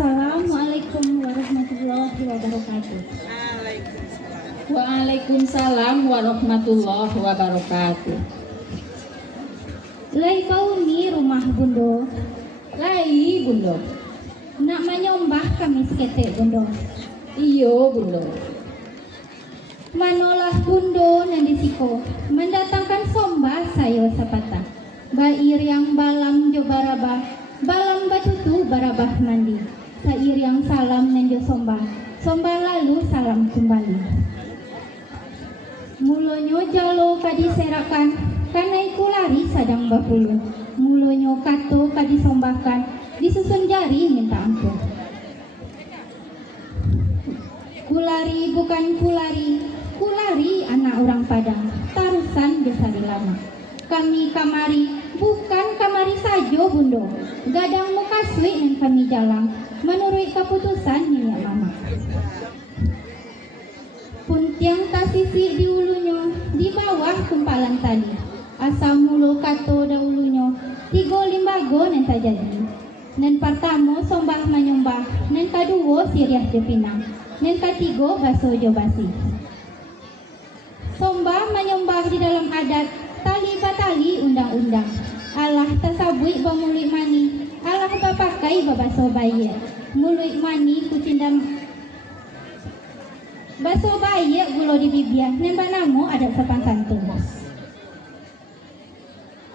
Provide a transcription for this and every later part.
Assalamualaikum warahmatullahi wabarakatuh. Waalaikumsalam warahmatullahi wabarakatuh. Lai bau ni rumah bundo. Lai bundo. Nak menyombah kami seketek bundo. Iyo bundo. Manolah bundo nandi siko mendatangkan sombah sayo sapata. Bair yang balam jo barabah, balam batutu barabah mandi. Sair yang salam nanjo sombah, sombah lalu salam kembali. Mulonyo jalo kadi serakan, kanai kulari sadang bapulu. Mulonyo kato kadi sombahkan, disusun jari minta ampun. Kulari bukan kulari, kulari anak orang Padang, tarusan desa lama. Kami kamari, bukan kamari sajo bundo, gadang mukaswi dan kami jalang, menurut keputusan nenek mama. Puntiang tasisi di ulunya, di bawah kumpalan tali. Asam mulu kato daulunya, tigo limbago nan tajadi. Nan pertama sombah menyombah, nan kedua siriah jepinang, nan ketiga baso jo basi. Sombah menyombah di dalam adat, tali batali undang-undang. Allah tasabui bamulik mani, Allah bapakai babaso bayi. Mulut mani kucindam baso bayi gulo di bibia, nembak namo ada sopan santun.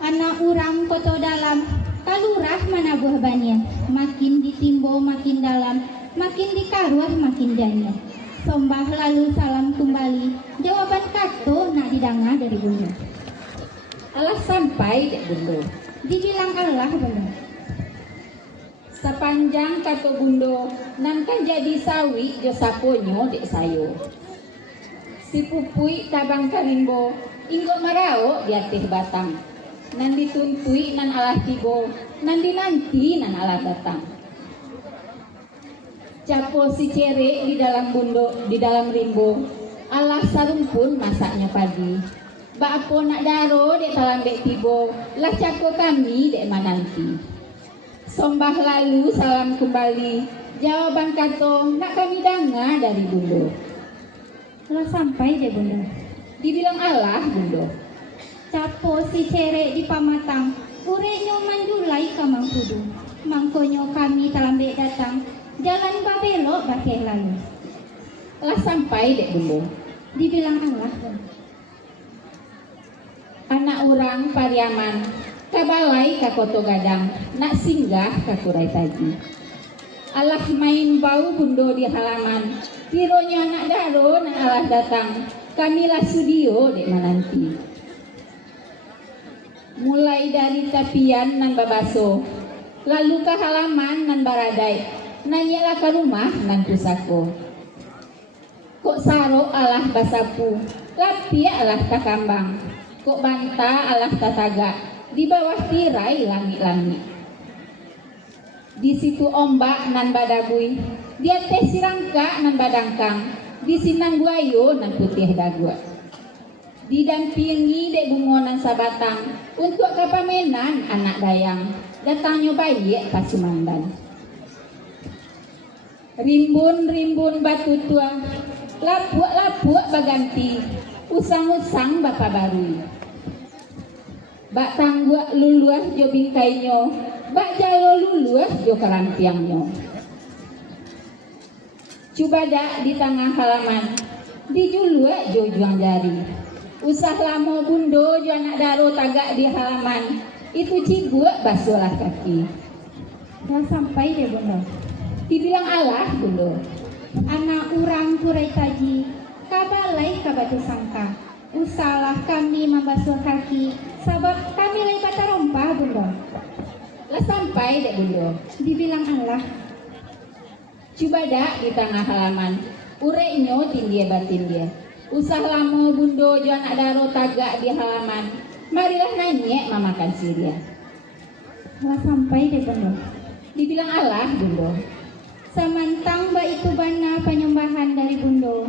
Anak urang koto dalam, kalurah mana buah bania. Makin ditimbo makin dalam, makin dikaruah makin jania. Sombah lalu salam kembali, jawaban kato nak didengar dari bundo. Allah sampai dek bundo. Dibilang Allah belum. Sepanjang kato bundo, nan kan jadi sawi jo saponyo dek sayo. Si pupui tabang karimbo, inggo marao di atas batang. Nan dituntui nan alah tibo, nan dinanti nan alah datang. Capo si cere di dalam bundo, di dalam rimbo, alah sarung pun masaknya pagi. Baapo nak daro dek talam dek tibo, lah capo kami dek mananti. Sombah lalu salam kembali, jawaban kato nak kami dengar dari bundo. Lah sampai deh bundo. Dibilang Allah bundo. Capo si cere di pamatang, ureknyo manjulai kamang kudu. Mangkonyo kami talambek datang, jalan babelok bakeh lalu. Lah sampai dek bundo. Dibilang Allah. Anak orang Pariaman, kabalai ka koto gadang, nak singgah ka kurai taji. Allah main bau bundo di halaman, pironya anak daro nak Allah datang, kamilah studio dek menanti. Mulai dari tapian nan babaso, lalu ke halaman nan baradai, nanyalah ke rumah nan pusako. Kok saro Allah basapu, lapia Allah takambang, kok banta Allah tataga, di bawah tirai langit-langit. Di situ ombak nan badabui, di atas sirangka nan badangkang, di sinang buayo nan putih dagua. Didampingi dek bungonan sabatang untuk kapamenan anak dayang, datangnya bayi pasumandan. Rimbun-rimbun batu tua, lapuk-lapuk baganti, usang-usang bapa baru. Bak tangguak luluah jo bingkainyo, bak jalo luluah jo kerampiangnya. Coba dak di tengah halaman, di juluak jo juang jari. Usah lamo bundo jo anak daro tagak di halaman, itu ciguak basuhlah kaki. Lah sampai deh bundo. Dibilang Allah bundo. Anak urang kurai taji, kabalai kabatu sangka. Usahlah kami membasuh kaki, sebab kami lai bata rompah bundo. Lah sampai dek bundo. Dibilang Allah. Coba dak di tengah halaman, ureknyo tinggi batin dia. Usah lamo bundo jo anak daro tagak di halaman, marilah nanyek mamakan siria. Lah sampai deh bundo. Dibilang Allah bundo. Samantang ba itu bana penyembahan dari bundo.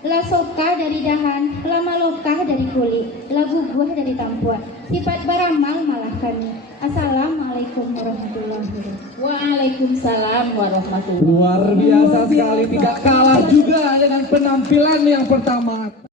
La soka dari dahan, lama lokah dari kulit. lagu buah dari tampuan. Sifat beramal malah kami. Assalamualaikum warahmatullahi wabarakatuh. Waalaikumsalam warahmatullahi Luar biasa sekali, tidak kalah juga dengan penampilan yang pertama.